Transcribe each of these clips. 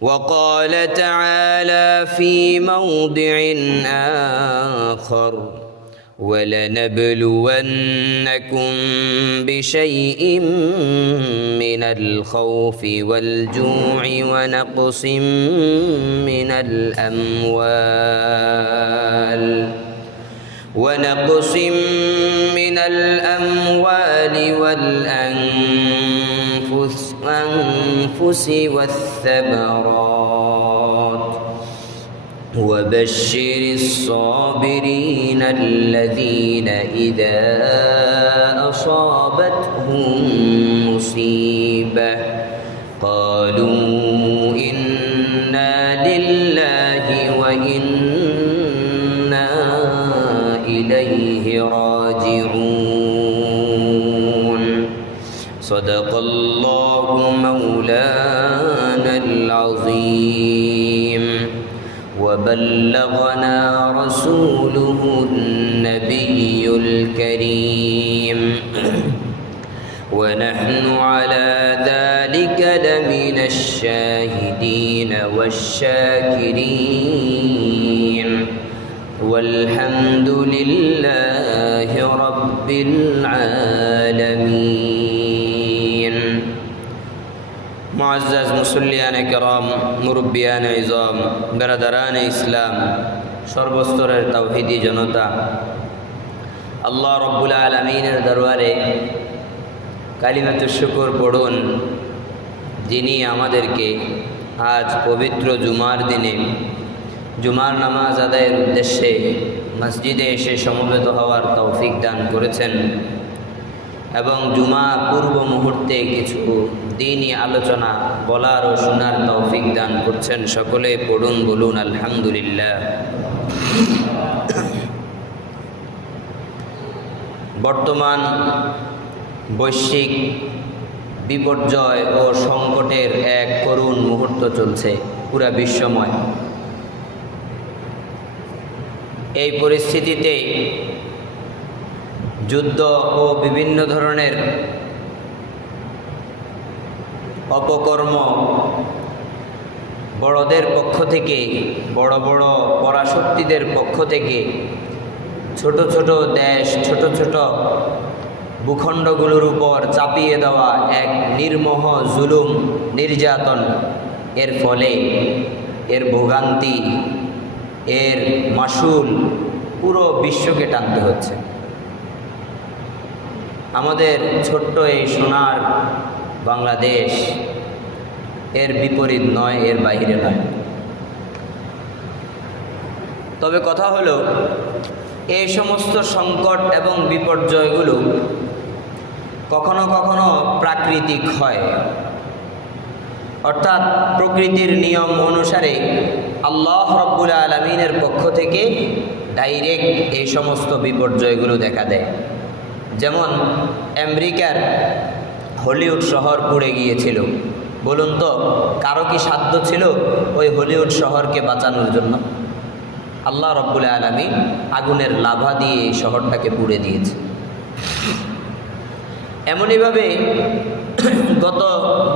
وقال تعالى في موضع آخر ولنبلونكم بشيء من الخوف والجوع ونقص من الأموال والأنفس والثمرات وبشر الصابرين الذين إذا أصابتهم مصيبة قالوا إنا لله وإنا إليه راجعون صدق الله مولانا العظيم وبلغنا رسوله النبي الكريم ونحن على ذلك لمن الشاهدين والشاكرين والحمد لله رب العالمين মুআজ্জাজ মুসল্লিয়ানে কেরাম, মুরব্বিয়ানে ইজাম, বেরাদারানে ইসলাম, সর্বস্তরের তাওহীদি জনতা, আল্লাহ রব্বুল আলামিনের দরবারে কালিমাতুশ শুকর পড়ুন, যিনি আমাদেরকে আজ পবিত্র জুমার দিনে জুমার নামাজ আদায়ের উদ্দেশ্যে মসজিদে এসে সমবেত হওয়ার তৌফিক দান করেছেন এবং জুমা পূর্ব মুহূর্তে কিছু দ্বীনি আলোচনা বলার ও শোনার তৌফিক দান করছেন। সকলে পড়ুন, বলুন আলহামদুলিল্লাহ। বর্তমান বৈশ্বিক বিপর্যয় ও সংকটের এক করুণ মুহূর্ত চলছে পুরা বিশ্বময়। এই পরিস্থিতিতে যুদ্ধ ও বিভিন্ন ধরনের অপকর্ম বড়দের পক্ষ থেকে, বড় বড় পরাশক্তিদের পক্ষ থেকে ছোট ছোট দেশ, ছোট ছোট ভূখণ্ডগুলোর উপর চাপিয়ে দেওয়া এক নির্মোহ জুলুম, নির্যাতন, এর ফলে এর ভোগান্তি, এর মাসুল পুরো বিশ্বকে টানতে হচ্ছে। আমাদের ছোট্ট এই সোনার বাংলাদেশ এর বিপরীত নয়, এর বাইরে নয়। তবে কথা হলো, এই সমস্ত সংকট এবং বিপর্যয়গুলো কখনো কখনো প্রাকৃতিক হয়, অর্থাৎ প্রকৃতির নিয়ম অনুসারে আল্লাহ রব্বুল আলামিনের পক্ষ থেকে ডাইরেক্ট এই সমস্ত বিপর্যয়গুলো দেখা দেয়। যেমন আমেরিকার হলিউড শহর পুড়ে গিয়েছিল। বলুন তো, কারো কি সাধ্য ছিল ওই হলিউড শহরকে বাঁচানোর জন্য? আল্লাহ রব্বুল আলামিন আগুনের লাভা দিয়ে এই শহরটাকে পুড়ে দিয়েছে। এমনইভাবে গত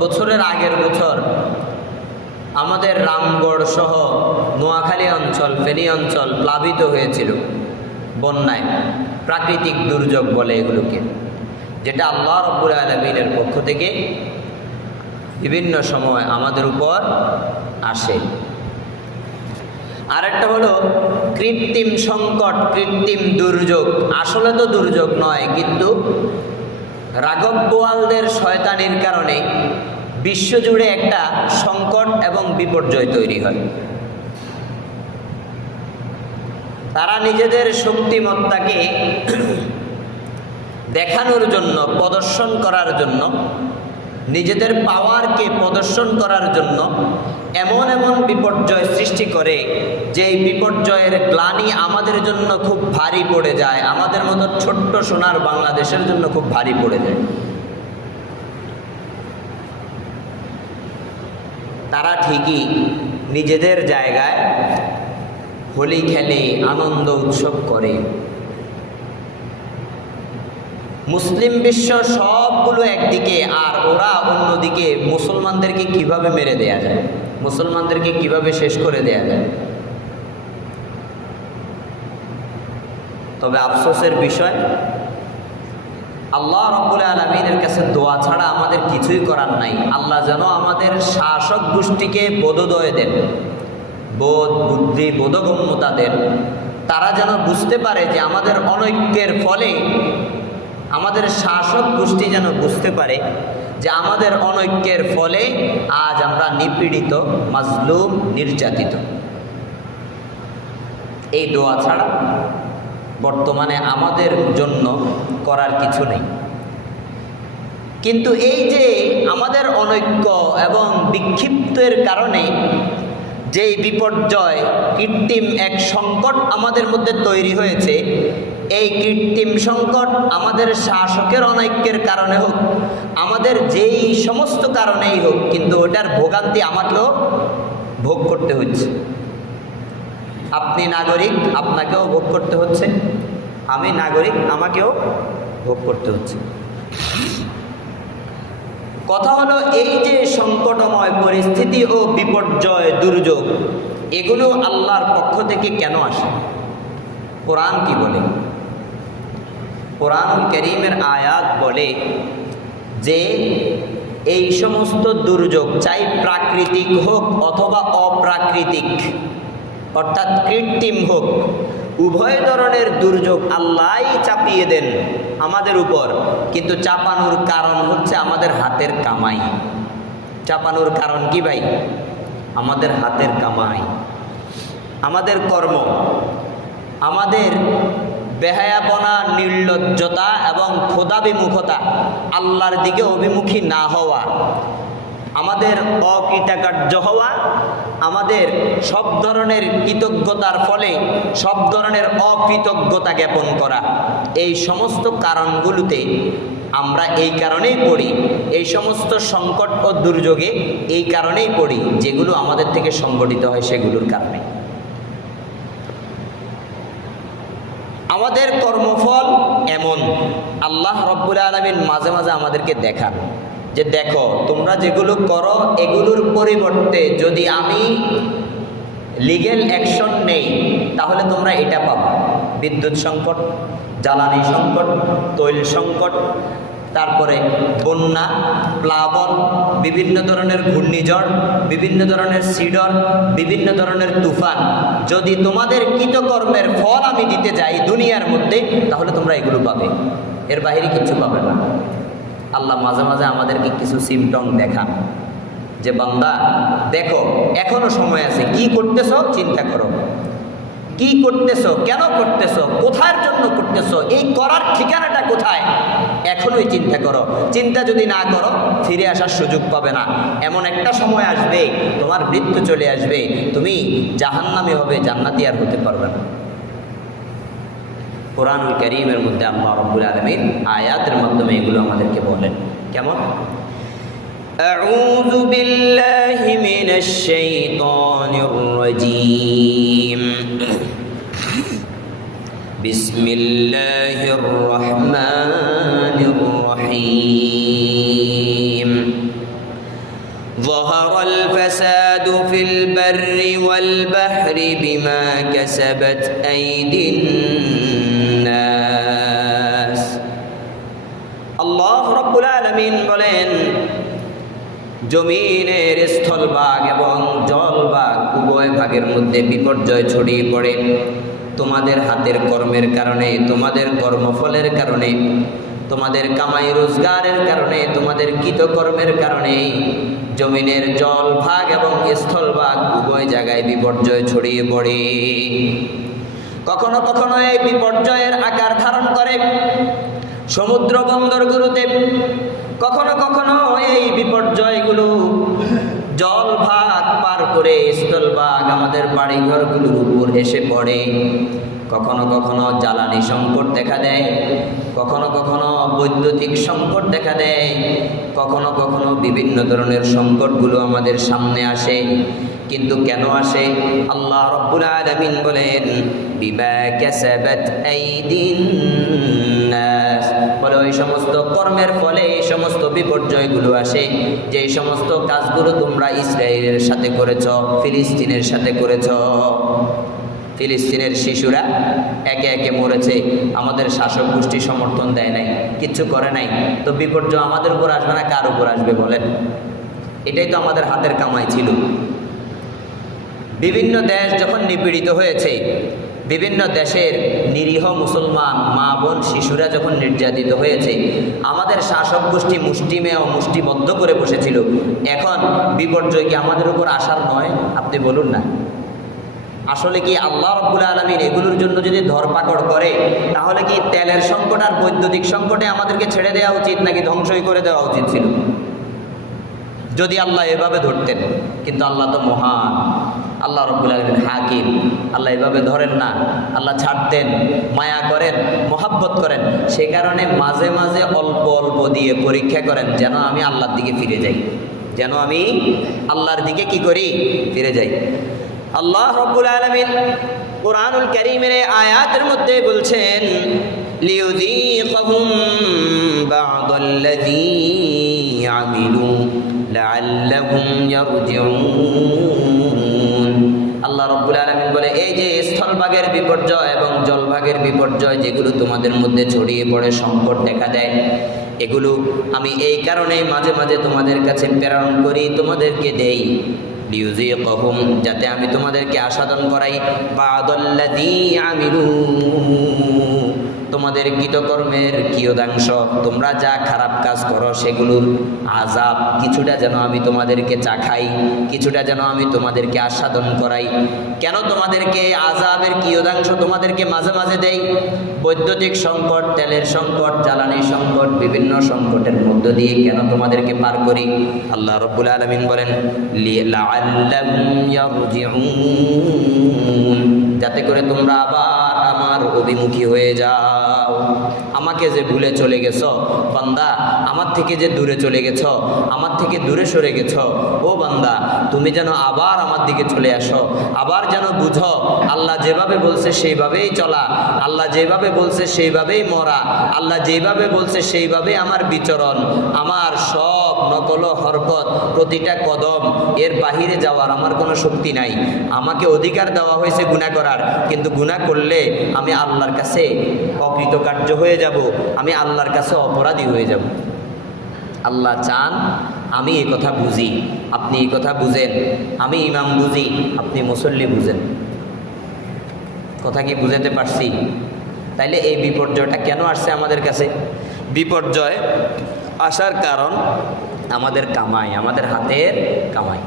বছরের আগের বছর আমাদের রামগড় সহ নোয়াখালী অঞ্চল, ফেনী অঞ্চল প্লাবিত হয়েছিল বন্যায়। প্রাকৃতিক দুর্যোগ বলে এগুলোকে, যেটা আল্লাহ রব্বুল আলামিনের পক্ষ থেকে বিভিন্ন সময় আমাদের উপর আসে। আরেকটা হলো কৃত্রিম সংকট, কৃত্রিম দুর্যোগ। আসলে তো দুর্যোগ নয়, কিন্তু রাঘব বোয়ালদের শয়তানির কারণে বিশ্বজুড়ে একটা সংকট এবং বিপর্যয় তৈরি হয়। তারা নিজেদের শক্তিমত্তাকে দেখানোর জন্য, প্রদর্শন করার জন্য, নিজেদের পাওয়ারকে প্রদর্শন করার জন্য এমন এমন বিপর্যয় সৃষ্টি করে যে বিপর্যয়ের গ্লানি আমাদের জন্য খুব ভারী পড়ে যায়, আমাদের মতো ছোট্ট সোনার বাংলাদেশের জন্য খুব ভারী পড়ে যায়। তারা ঠিকই নিজেদের জায়গায় হোলি খেলে, আনন্দ উৎসব করে, মুসলিম বিশ্ব সবগুলো একদিকে আর ওরা অন্যদিকে মুসলমানদেরকে কিভাবে মেরে দেয়া যায়, মুসলমানদেরকে কিভাবে শেষ করে দেয়া যায়। তবে আফসোসের বিষয়, আল্লাহ রাব্বুল আলামিনের কাছে দোয়া ছাড়া আমাদের কিছুই করার নাই। আল্লাহ যেন আমাদের শাসক গোষ্ঠীকে বোধোদয় দেন, বোধ বুদ্ধি বোধগম্যতা দেন। তারা যেন বুঝতে পারে যে আমাদের অনৈক্যের ফলে, আমাদের শাসক গোষ্ঠী যেন বুঝতে পারে যে আমাদের অনৈক্যের ফলে আজ আমরা নিপীড়িত, মাজলুম, নির্যাতিত। এই দোয়া ছাড়া বর্তমানে আমাদের জন্য করার কিছু নেই। কিন্তু এই যে আমাদের অনৈক্য এবং বিক্ষিপ্তের কারণে যেই বিপর্যয়, কৃত্রিম এক সংকট আমাদের মধ্যে তৈরি হয়েছে, এই কৃত্রিম সংকট আমাদের শাসকের অনৈক্যের কারণে হোক, আমাদের যেই সমস্ত কারণেই হোক, কিন্তু ওটার ভোগান্তি আমাকেও ভোগ করতে হচ্ছে। আপনি নাগরিক, আপনাকেও ভোগ করতে হচ্ছে। আমি নাগরিক, আমাকেও ভোগ করতে হচ্ছে। কথা হলো, এই যে সংকটময় পরিস্থিতি ও বিপর্যয়, দুর্যোগ, এগুলো আল্লাহর পক্ষ থেকে কেন আসে? কোরআন কি বলে? কোরআনুল কারীমের আয়াত বলে যে এই সমস্ত দুর্যোগ, চাই প্রাকৃতিক হোক অথবা অপ্রাকৃতিক, অর্থাৎ কৃত্রিম হোক, উভয় ধরনের দুর্যোগ আল্লাহই চাপিয়ে দেন আমাদের উপর। কিন্তু চাপানোর কারণ হচ্ছে আমাদের হাতের কামাই। চাপানোর কারণ কি ভাই? আমাদের হাতের কামাই, আমাদের কর্ম, আমাদের বেহায়াপনা, নির্লজ্জতা এবং খোদাবিমুখতা, আল্লাহর দিকে অভিমুখী না হওয়া, আমাদের অকৃতকার্য হওয়া, আমাদের সব ধরনের কৃতজ্ঞতার ফলে সব ধরনের অকৃতজ্ঞতা জ্ঞাপন করা, এই সমস্ত কারণগুলোতে আমরা এই কারণেই পড়ি, এই সমস্ত সংকট ও দুর্যোগে এই কারণেই পড়ি যেগুলো আমাদের থেকে সংগঠিত হয়, সেগুলোর কারণে। আমাদের কর্মফল এমন, আল্লাহ রাব্বুল আলামিন মাঝে মাঝে আমাদেরকে দেখান যে দেখো, তোমরা যেগুলো করো এগুলোর পরিবর্তে যদি আমি লিগ্যাল অ্যাকশন নেই তাহলে তোমরা এটা পাবা। বিদ্যুৎ সংকট, জ্বালানি সংকট, তৈল সংকট, তারপরে বন্যা, প্লাবন, বিভিন্ন ধরনের ঘূর্ণিঝড়, বিভিন্ন ধরনের সিডর, বিভিন্ন ধরনের তুফান, যদি তোমাদের কৃতকর্মের ফল আমি দিতে যাই দুনিয়ার মধ্যে, তাহলে তোমরা এগুলো পাবে, এর বাইরে কিছু পাবে না। আল্লাহ মাঝে মাঝে আমাদেরকে কিছু সিমটম দেখান যে বান্দা দেখো, এখনো সময় আছে, কি করতেছো চিন্তা করো, কি করতেছো, কেন করতেছো, কোথার জন্য করতেছো, এই করার ঠিকানাটা কোথায়, এখনোই চিন্তা করো। চিন্তা যদি না করো ফিরে আসার সুযোগ পাবে না। এমন একটা সময় আসবে, তোমার মৃত্যু চলে আসবে, তুমি জাহান্নামী হবে, জান্নাতি আর হতে পারবে না। কোরআনুল কারীমের মধ্যে আল্লাহ রাব্বুল আলামিন আয়াতের মাধ্যমে এগুলো আমাদেরকে বলেন। কেমন? আউযু বিল্লাহি মিনাশ শাইতানির রাজীম। বিসমিল্লাহির রহমানির রহিম। ظهر الفساد في البر والبحر بما كسبت أيدي الناس। আল্লাহ রাব্বুল আলামিন বলেন, জমিনের স্থলভাগ এবং জলভাগ উভয় ভাগের মধ্যে বিপর্যয় ছড়িয়ে পড়ে তোমাদের হাতের কর্মের কারণে, তোমাদের কর্মফলের কারণে, তোমাদের কামাই রোজগারের কারণে, তোমাদের কৃতকর্মের কারণে জমিনের জলভাগ এবং স্থলভাগ উভয় জায়গায় বিপর্যয় ছড়িয়ে পড়ে। কখনো কখনো এই বিপর্যয়ের আকার ধারণ করে সমুদ্র বন্দরগুলোতে, কখনো কখনো এই বিপর্যয়গুলো জলভাগ পার করে স্থলভাগ আমাদের বাড়িঘরগুলোর উপর এসে পড়ে। কখনো কখনো জ্বালানি সংকট দেখা দেয়, কখনো কখনো বৈদ্যুতিক সংকট দেখা দেয়, কখনো কখনো বিভিন্ন ধরনের সংকটগুলো আমাদের সামনে আসে। কিন্তু কেন আসে? আল্লাহ রাব্বুল আলামিন বলেন বিমা কাসাবাত আইদিন নাস, বলে ওই সমস্ত কর্মের ফলে এই সমস্ত বিপর্যয়গুলো আসে, যে সমস্ত কাজগুলো তোমরা ইসরায়েলের সাথে করেছ, ফিলিস্তিনের সাথে করেছ। ফিলিস্তিনের শিশুরা একে একে মরেছে, আমাদের শাসক গোষ্ঠী সমর্থন দেয় নাই, কিচ্ছু করে নাই, তো বিপর্যয় আমাদের উপর আসবে না কার উপর আসবে বলেন? এটাই তো আমাদের হাতের কামাই ছিল। বিভিন্ন দেশ যখন নিপীড়িত হয়েছে, বিভিন্ন দেশের নিরীহ মুসলমান মা বোন শিশুরা যখন নির্যাতিত হয়েছে, আমাদের শাসক গোষ্ঠী মুষ্টিমেয় মুষ্টিবদ্ধ করে বসেছিল। এখন বিপর্যয় কি আমাদের উপর আসার নয়? আপনি বলুন না। আসলে কি আল্লাহ রাব্বুল আলামিন এগুলোর জন্য যদি ধরপাকড় করে, তাহলে কি তেলের সংকট আর বৈদ্যুতিক সংকটে আমাদেরকে ছেড়ে দেওয়া উচিত নাকি ধ্বংসই করে দেওয়া উচিত ছিল যদি আল্লাহ এভাবে ধরতেন? কিন্তু আল্লাহ তো মহান, আল্লাহ রাব্বুল আলামিন হাকিম, আল্লাহ এভাবে ধরেন না, আল্লাহ ছাড়তেন, মায়া করেন, মহাব্বত করেন। সেই কারণে মাঝে মাঝে অল্প অল্প দিয়ে পরীক্ষা করেন, যেন আমি আল্লাহর দিকে ফিরে যাই, যেন আমি আল্লাহর দিকে কি করি? ফিরে যাই। আল্লাহ রাব্বুল আলামিন কুরআনুল কারীমের আয়াতের মধ্যে বলছেন লিয়ুযীকাহুম বা'দাল্লাযী আমিলু লাআল্লাহুম ইয়ারজিউন। আল্লাহ রাব্বুল আলামিন বলে এই যে স্থলভাগের বিপর্যয় এবং জলভাগের বিপর্যয় যেগুলো তোমাদের মধ্যে ছড়িয়ে পড়ে, সংকট দেখা দেয়, এগুলো আমি এই কারণেই মাঝে মাঝে তোমাদের কাছে প্রেরণ করি, তোমাদেরকে দেই, লিয়ুযীকাহুম, যাতে আমি তোমাদেরকে আস্বাদন করাই, বা'দাল্লাযী আমিলু, তোমাদের কৃতকর্মের কিয়দাংশ, তোমরা যা খারাপ কাজ করো সেগুলোর আযাব কিছুটা যেন আমি তোমাদেরকে চাখাই, কিছুটা যেন আমি তোমাদেরকে আস্বাদন করাই। কেন তোমাদেরকে আযাবের কিয়দাংশ তোমাদেরকে মাঝে মাঝে দেই? বৈদ্যুতিক সংকট, তেলের সংকট, জ্বালানির সংকট, বিভিন্ন সংকটের মধ্য দিয়ে কেন তোমাদেরকে পার করি? আল্লাহ রাব্বুল আলামিন বলেন লাআল্লাহুম ইয়ারজিউন, যাতে করে তোমরা আবার আমার অভিমুখী হয়ে যাও। আমাকে যে ভুলে চলে গেছো বান্দা, আমার থেকে যে দূরে চলে গেছো, আমার থেকে দূরে সরে গেছো, ও বান্দা তুমি যেন আবার আমার দিকে চলে আসো, আবার যেন বুঝো আল্লাহ যেভাবে বলছে সেইভাবেই চলা, আল্লাহ যেভাবে বলছে সেইভাবেই মরা, আল্লাহ যেভাবে বলছে সেইভাবেই আমার বিচরণ, আমার সব নকল হরকত, প্রতিটা কদম, এর বাহিরে যাওয়ার আমার কোনো শক্তি নাই। আমাকে অধিকার দেওয়া হয়েছে গুনাহ করার, কিন্তু গুনাহ করলে আমি আল্লাহর কাছে অকৃতকার্য হয়ে যাব, আমি আল্লাহর কাছে অপরাধী হয়ে যাব। আল্লাহ চান আমি এই কথা বুঝি, আপনি এই কথা বুঝেন, আমি ইমাম বুঝি, আপনি মুসল্লি বুঝেন। কথা কি বুঝাতে পারছি? তাইলে এই বিপর্যয়টা কেন আসছে আমাদের কাছে? বিপর্যয় আসার কারণ আমাদের কামাই, আমাদের হাতের কামাই।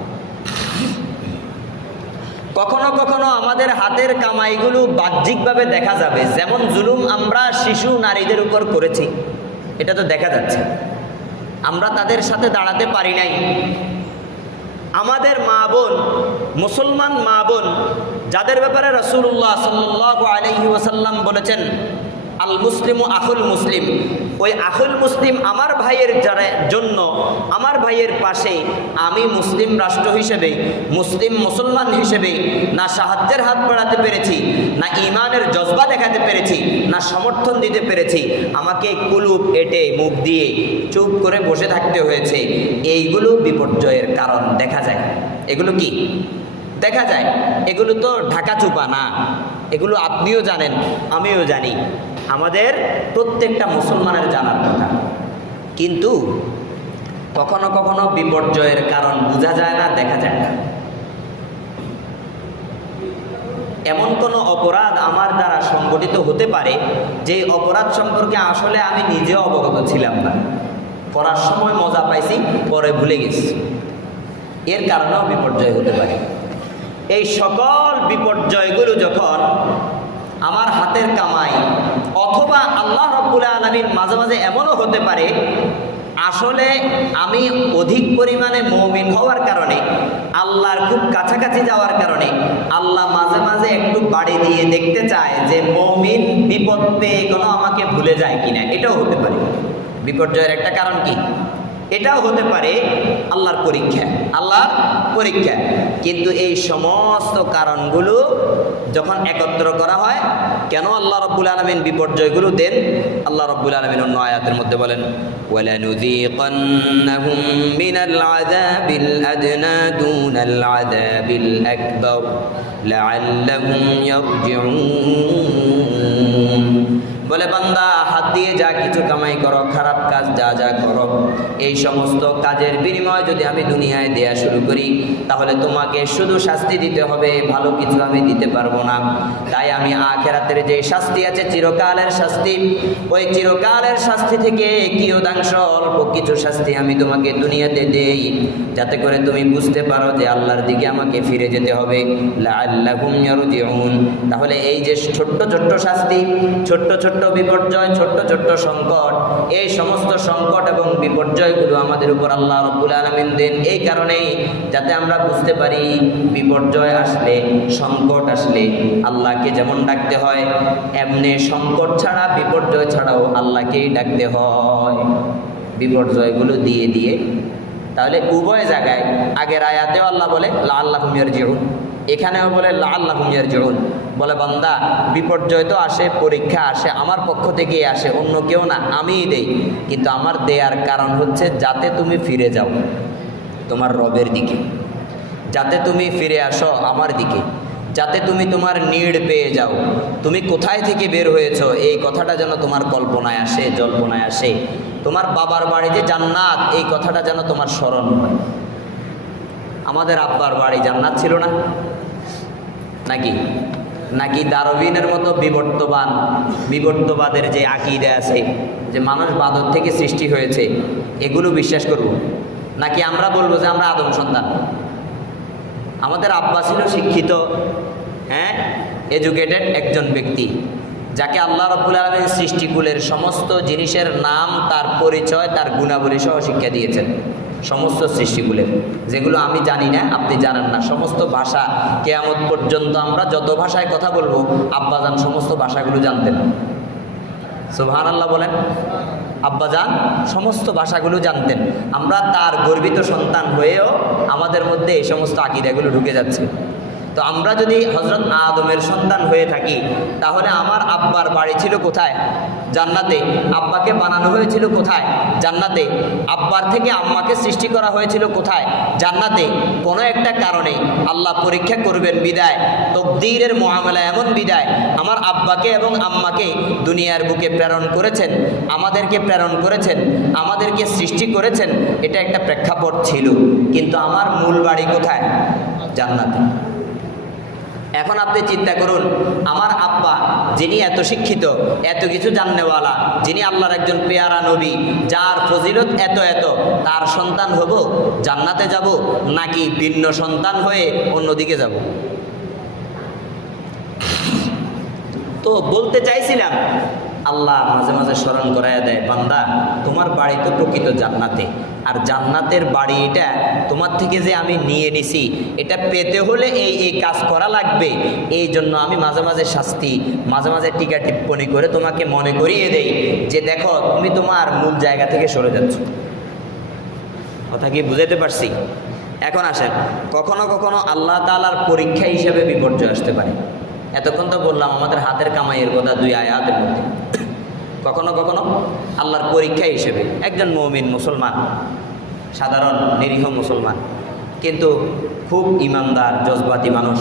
কখনো কখনো আমাদের হাতের কামাইগুলো বাহ্যিকভাবে দেখা যাবে, যেমন জুলুম আমরা শিশু নারীদের উপর করেছি, এটা তো দেখা যাচ্ছে, আমরা তাদের সাথে দাঁড়াতে পারি নাই। আমাদের মা বোন, মুসলমান মা বোন, যাদের ব্যাপারে রাসূলুল্লাহ সাল্লাল্লাহু আলাইহি ওয়াসাল্লাম বলেছেন আল মুসলিমু আখুল মুসলিম, ওই আখুল মুসলিম আমার ভাইয়ের জন্য, আমার ভাইয়ের পাশে আমি মুসলিম রাষ্ট্র হিসেবে, মুসলিম মুসলমান হিসেবে না সাহায্যের হাত বাড়াতে পেরেছি, না ঈমানের জজবা দেখাতে পেরেছি, না সমর্থন দিতে পেরেছি, আমাকে কুলুপ এঁটে মুখ দিয়ে চুপ করে বসে থাকতে হয়েছে। এইগুলো বিপর্যয়ের কারণ দেখা যায়। এগুলো কি দেখা যায়? এগুলো তো ঢাকা চুপা না, এগুলো আপনিও জানেন, আমিও জানি, আমাদের প্রত্যেকটা মুসলমানের জানার কথা। কিন্তু কখনো কখনো বিপর্যয়ের কারণ বোঝা যায় না, দেখা যায় না। এমন কোনো অপরাধ আমার দ্বারা সংগঠিত হতে পারে যে অপরাধ সম্পর্কে আসলে আমি নিজেও অবগত ছিলাম না, করার সময় মজা পাইছি, পরে ভুলে গেছি, এর কারণেও বিপর্যয় হতে পারে। এই সকল বিপর্যয়গুলো যখন আমার হাতের কামাই, অথবা আল্লাহ রাব্বুল আলামিন মাঝে মাঝে এমনও হতে পারে আসলে আমি অধিক পরিমাণে মুমিন হওয়ার কারণে, আল্লাহর খুব কাছাকাছি যাওয়ার কারণে আল্লাহ মাঝে মাঝে একটু বাড়ি দিয়ে দেখতে চায় যে মুমিন বিপদ পেয়ে কোনো আমাকে ভুলে যায় কিনা। এটাও হতে পারে বিপর্যয়ের একটা কারণ। কি এটাও হতে পারে আল্লাহর পরীক্ষা, আল্লাহর পরীক্ষা। কিন্তু এই সমস্ত কারণগুলো যখন একত্র করা হয়, কেন আল্লাহ রাব্বুল আলামিন বিপর্যয়গুলো দেন? আল্লাহ রাব্বুল আলামিন অন্য আয়াতের মধ্যে বলেন, ওয়ালানুযীকান্নাহুম মিনাল আযাবিল আদনা দুনাল আযাবিল আকবার লাআল্লাহুম ইয়ারজিউন। বলে বান্দা, হাত দিয়ে যা কিছু কামাই করো, খারাপ কাজ যা যা করো, এই সমস্ত কাজের বিনিময় যদি আমি দুনিয়ায় দেয়া শুরু করি, তাহলে তোমাকে শুধু শাস্তি দিতে হবে, ভালো কিছু আমি দিতে পারবো না। তাই আমি আখিরাতের যে শাস্তি আছে, চিরকালের শাস্তি, ওই চিরকালের শাস্তি থেকে কিয়দাংশ অল্প কিছু শাস্তি আমি তোমাকে দুনিয়াতে দেই, যাতে করে তুমি বুঝতে পারো যে আল্লাহর দিকে আমাকে ফিরে যেতে হবে। লাআল্লাহুম ইয়ারজিউন। তাহলে এই যে ছোট্ট ছোট্ট শাস্তি, ছোট্ট ছোট্ট বিপর্যয়, ছোট্ট ছোট্ট সংকট, এই সমস্ত সংকট এবং বিপর্যয়গুলো আমাদের উপর আল্লাহ রাব্বুল আলামিন দেন এই কারণেই, যাতে আমরা বুঝতে পারি বিপর্যয় আসলে, সংকট আসলে আল্লাহকে যেমন ডাকতে হয়, এমনি সংকট ছাড়া, বিপর্যয় ছাড়াও আল্লাহকেই ডাকতে হয়। বিপর্যয়গুলো দিয়ে দিয়ে তাহলে উভয় জায়গায়, আগের আয়াতেও আল্লাহ বলে লাআল্লাহুম ইয়ারজিউন, এখানেও বলে লাআল্লাহুম ইয়ারজিউন। বলে বান্দা, বিপর্যয় তো আসে, পরীক্ষা আসে, আমার পক্ষ থেকেই আসে, অন্য কেউ না, আমিই দেই। কিন্তু আমার দেয়ার কারণ হচ্ছে যাতে তুমি ফিরে যাও তোমার রবের দিকে, যাতে তুমি ফিরে আসো আমার দিকে, যাতে তুমি তোমার নিড পেয়ে যাও। তুমি কোথায় থেকে বের হয়েছো এই কথাটা যেন তোমার কল্পনায় আসে, জল্পনায় আসে। তোমার বাবার বাড়ি যে জান্নাত, এই কথাটা যেন তোমার স্মরণ হয়। আমাদের আব্বার বাড়ি জান্নাত ছিল না নাকি? নাকি দারবিনের মতো বিবর্তবাদের যে আকীদা আছে যে মানুষ বাদর থেকে সৃষ্টি হয়েছে, এগুলো বিশ্বাস করব? নাকি আমরা বলবো যে আমরা আদম সন্তান? আমাদের আব্বা ছিল শিক্ষিত, এডুকেটেড একজন ব্যক্তি, যাকে আল্লাহ রাব্বুল আলামিন সৃষ্টিকুলের সমস্ত জিনিসের নাম, তার পরিচয়, তার গুণাবলী সহ শিক্ষা দিয়েছেন। সমস্ত সৃষ্টিকুলের, যেগুলো আমি জানি না, আপনি জানেন না, সমস্ত ভাষা, কিয়ামত পর্যন্ত আমরা যত ভাষায় কথা বলবো, আব্বাজান সমস্ত ভাষাগুলো জানতেন। সুবহানাল্লাহ বলেন। আব্বাজান সমস্ত ভাষাগুলো জানতেন। আমরা তার গর্বিত সন্তান হয়েও আমাদের মধ্যে এই সমস্ত আকীদাগুলো ঢুকে যাচ্ছে। তো আমরা যদি হযরত আদমের সন্তান হয়ে থাকি, তাহলে আমার আব্বার বাড়ি ছিল কোথায়? জান্নাতে। আব্বাকে বানানো হয়েছিল কোথায়? জান্নাতে। আব্বার থেকে আম্মাকে সৃষ্টি করা হয়েছিল কোথায়? জান্নাতে। কোনো একটা কারণে আল্লাহ পরীক্ষা করবেন বিদায়, তকদীরের মুআমালা এমন বিদায়, আমার আব্বাকে এবং আম্মাকে দুনিয়ার বুকে প্রেরণ করেছেন, আমাদেরকে প্রেরণ করেছেন, আমাদেরকে সৃষ্টি করেছেন। এটা একটা প্রেক্ষাপট ছিল, কিন্তু আমার মূল বাড়ি কোথায়? জান্নাতে। এখন আপনি চিন্তা করুন, আমার আব্বা যিনি এত শিক্ষিত, এত কিছু জাননেওয়ালা, যিনি আল্লাহর একজন পেয়ারা নবী, যার ফজিলত এত এত, তার সন্তান হব, জান্নাতে যাব, নাকি ভিন্ন সন্তান হয়ে অন্যদিকে যাব? তো বলতে চাইছিলাম, আল্লাহ মাঝে মাঝে স্মরণ করাইয়া দেয়, বান্দা তোমার বাড়ি তো প্রকৃত জান্নাতে, আর জান্নাতের বাড়ি এটা তোমার থেকে যে আমি নিয়ে নিছি, এটা পেতে হলে এই কাজ করা লাগবে। এই জন্য আমি মাঝে মাঝে শাস্তি, মাঝে মাঝে টিকা টিপ্পণী করে তোমাকে মনে করিয়ে দেই যে দেখো তুমি তোমার মূল জায়গা থেকে সরে যাচ্ছ। কথা কি বুঝাইতে পারছি? এখন আসেন, কখনো কখনো আল্লাহ তাআলার পরীক্ষা হিসেবে বিপর্যয় আসতে পারে। এতক্ষণ তো বললাম আমাদের হাতের কামাইয়ের কথা, 2 আয়াতের মধ্যে। কখনো কখনো আল্লাহর পরীক্ষা হিসেবে একজন মুমিন মুসলমান, সাধারণ নিরীহ মুসলমান, কিন্তু খুব ইমানদার জজবাতি মানুষ,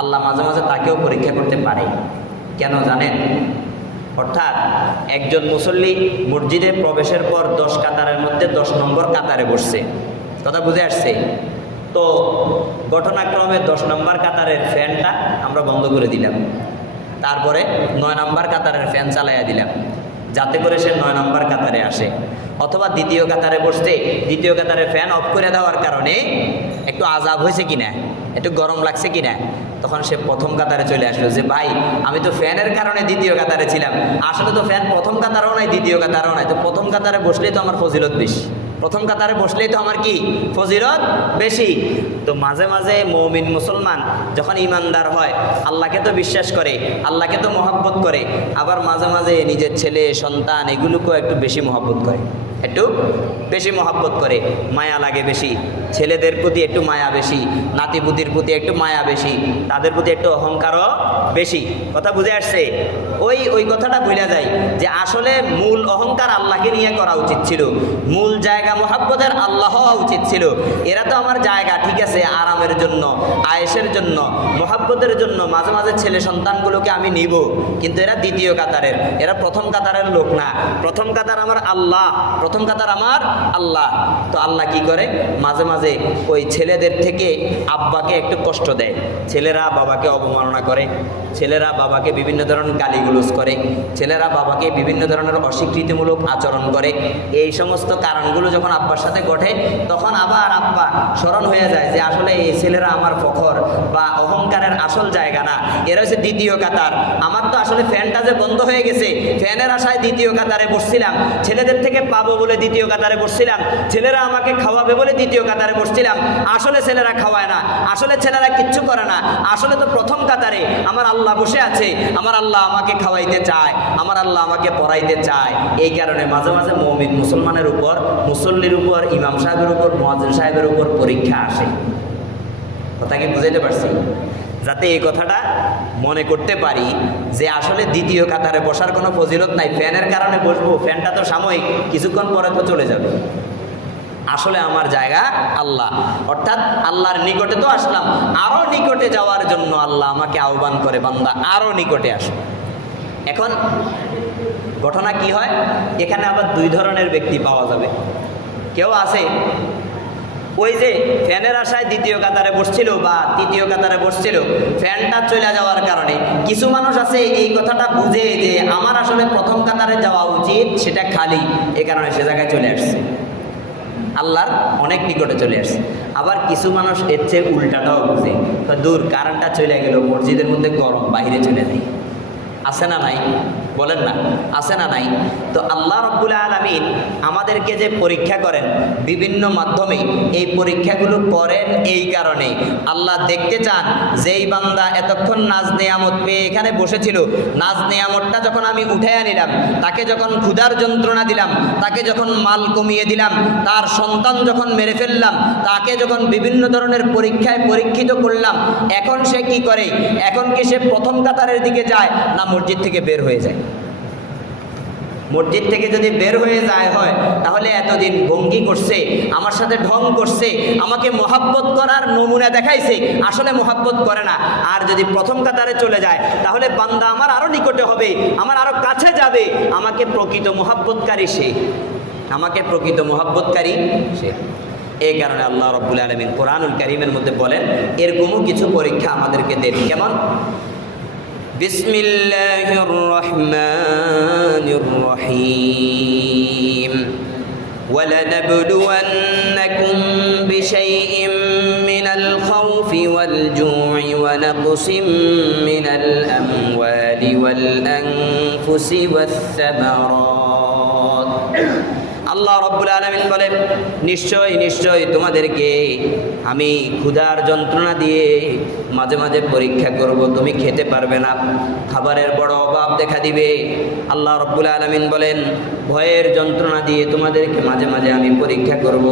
আল্লাহ মাঝে মাঝে তাকেও পরীক্ষা করতে পারে। কেন জানেন? অর্থাৎ একজন মুসল্লি মসজিদে প্রবেশের পর 10 কাতারের মধ্যে 10 নম্বর কাতারে বসছে। কথা বুঝে আসছে? তো ঘটনাক্রমে 10 নম্বর কাতারের ফ্যানটা আমরা বন্ধ করে দিলাম, তারপরে 9 নম্বর কাতারের ফ্যান চালাইয়া দিলাম, যাতে করে সে 9 নম্বর কাতারে আসে। অথবা দ্বিতীয় কাতারে বসতে দ্বিতীয় কাতারে ফ্যান অফ করে দেওয়ার কারণে একটু আজাব হয়েছে কিনা, একটু গরম লাগছে কিনা, তখন সে প্রথম কাতারে চলে আসলো যে ভাই আমি তো ফ্যানের কারণে দ্বিতীয় কাতারে ছিলাম, আসলে তো ফ্যান প্রথম কাতারও নাই দ্বিতীয় কাতারও নাই, তো প্রথম কাতারে বসলেই তো আমার ফজিলত বেশি, প্রথম কাতারে বসলেই তো আমার কি ফজিলত বেশি। তো মাঝে মাঝে মুমিন মুসলমান যখন ইমানদার হয়, আল্লাহকে তো বিশ্বাস করে, আল্লাহকে তো মহব্বত করে, আবার মাঝে মাঝে নিজের ছেলে সন্তান এগুলোকেও একটু বেশি মহব্বত করে, একটু বেশি মহব্বত করে, মায়া লাগে বেশি, ছেলেদের প্রতি একটু মায়া বেশি, নাতিপুতির প্রতি একটু মায়া বেশি, তাদের প্রতি একটু অহংকারও বেশি। কথা বুঝে আসছে? ওই কথাটা ভুলে যায় যে আসলে মূল অহংকার আল্লাহকে নিয়ে করা উচিত ছিল, মূল জায়গা মহব্বতের আল্লাহ হওয়া উচিত ছিল। এরা তো আমার জায়গা, ঠিক আছে, আরামের জন্য, আয়েশের জন্য, মহব্বতের জন্য মাঝে মাঝে ছেলে সন্তানগুলোকে আমি নিব, কিন্তু এরা দ্বিতীয় কাতারের, এরা প্রথম কাতারের লোক না। প্রথম কাতার আমার আল্লাহ, প্রথম কাতার আমার আল্লাহ। তো আল্লাহ কি করে, মাঝে মাঝে ওই ছেলেদের থেকে আব্বাকে একটু কষ্ট দেয়, ছেলেরা বাবাকে অবমাননা করে, ছেলেরা বাবাকে বিভিন্ন ধরনের গালিগুলোজ করে, ছেলেরা বাবাকে বিভিন্ন ধরনের অস্বীকৃতিমূলক আচরণ করে। এই সমস্ত কারণগুলো যখন আব্বার সাথে ঘটে, তখন আবার আব্বা স্মরণ হয়ে যায় যে আসলে এই ছেলেরা আমার ফখর বা অহংকারের আসল জায়গা না, এরা হচ্ছে দ্বিতীয় কাতার। আমার তো আসলে ফ্যানটা যে বন্ধ হয়ে গেছে, ফ্যানের আশায় দ্বিতীয় কাতারে বসছিলাম, ছেলেদের থেকে পাবো বলে দ্বিতীয় কাতারে বসছিলাম, ছেলেরা আমাকে খাওয়াবে বলে দ্বিতীয় কাতারে বসছিলাম, আসলে ছেলেরা খাওয়ায় না, আসলে ছেলেরা কিচ্ছু করে না, আসলে তো প্রথম কাতারে আমার আল্লাহ বসে আছে, আমার আল্লাহ আমাকে খাওয়াইতে চায়, আমার আল্লাহ আমাকে পড়াইতে চায়। এই কারণে মাঝে মাঝে মুমিন মুসলমানের উপর, মুসল্লির উপর, ইমাম সাহেবের উপর, মুয়াজ্জিন সাহেবের উপর পরীক্ষা আসে। কথা কি বুঝাইতে পারছি? যাতে এই কথাটা মনে করতে পারি যে আসলে দ্বিতীয় কাতারে বসার কোনো ফজিলত নাই, ফ্যানের কারণে বসবো, ফ্যানটা তো সাময়িক, কিছুক্ষণ পরে তো চলে যাবে। আসলে আমার জায়গা আল্লাহ, অর্থাৎ আল্লাহর নিকটে তো আসলাম, আরও নিকটে যাওয়ার জন্য আল্লাহ আমাকে আহ্বান করে, বান্দা আরও নিকটে আসো। এখন ঘটনা কি হয়, এখানে আবার দুই ধরনের ব্যক্তি পাওয়া যাবে। কেউ আছে ওই যে ফ্যানের আশায় দ্বিতীয় কাতারে বসছিল বা তৃতীয় কাতারে বসছিল, ফ্যানটা চলে যাওয়ার কারণে কিছু মানুষ আছে এই কথাটা বুঝে যে আমার আসলে প্রথম কাতারে যাওয়া উচিত, সেটা খালি, এ কারণে সে জায়গায় চলে আসছে, আল্লাহর অনেক নিকটে চলে আসছে। আবার কিছু মানুষ এর চেয়ে উল্টাটাও বুঝে, দূর কারেন্টটা চলে গেল, মসজিদের মধ্যে গরম, বাইরে চলে যায়। আছে না নাই? বলেন না, আছে না নাই? তো আল্লাহ রাব্বুল আলামিন আমাদেরকে যে পরীক্ষা করেন বিভিন্ন মাধ্যমে, এই পরীক্ষাগুলো করেন এই কারণে আল্লাহ দেখতে চান যেই বান্দা এতক্ষণ নাজ নেয়ামত পেয়ে এখানে বসেছিল, নাজ নেয়ামতটা যখন আমি উঠাইয়া নিলাম, তাকে যখন ক্ষুধার যন্ত্রণা দিলাম, তাকে যখন মাল কমিয়ে দিলাম, তার সন্তান যখন মেরে ফেললাম, তাকে যখন বিভিন্ন ধরনের পরীক্ষায় পরীক্ষিত করলাম, এখন সে কি করে? এখন কি সে প্রথম কাতারের দিকে যায় না মসজিদ থেকে বের হয়ে যায়? মসজিদ থেকে যদি বের হয়ে যায় হয়, তাহলে এতদিন ভঙ্গি করছে, আমার সাথে ঢং করছে, আমাকে মহাব্বত করার নমুনা দেখাইছে, আসলে মহাব্বত করে না। আর যদি প্রথম কাতারে চলে যায়, তাহলে বান্দা আমার আরো নিকটে হবে, আমার আরো কাছে যাবে, আমাকে প্রকৃত মহাব্বতকারী সে, আমাকে প্রকৃত মহাব্বতকারী সে। এই কারণে আল্লাহ রাব্বুল আলামিন কোরআনুল কারীমের মধ্যে বলেন এরকমও কিছু পরীক্ষা আমাদেরকে দেন। কেমন? বিসমিল্লাহির রহমানির রহিম ওয়ালানাবলুওয়ান্নাকুম বিশাইইম মিনাল খাউফি ওয়াল জু'i ওয়া নাকসিম মিনাল আমওয়ালি ওয়াল আনফুসি ওয়াস সামারাত। আল্লাহ রাব্বুল আলামিন বলেন নিশ্চয় নিশ্চয় তোমাদেরকে আমি ক্ষুধার যন্ত্রণা দিয়ে মাঝে মাঝে পরীক্ষা করব, তুমি খেতে পারবে না, খাবারের বড় অভাব দেখা দিবে। আল্লাহ রাব্বুল আলামিন বলেন ভয়ের যন্ত্রণা দিয়ে তোমাদেরকে মাঝে মাঝে আমি পরীক্ষা করব,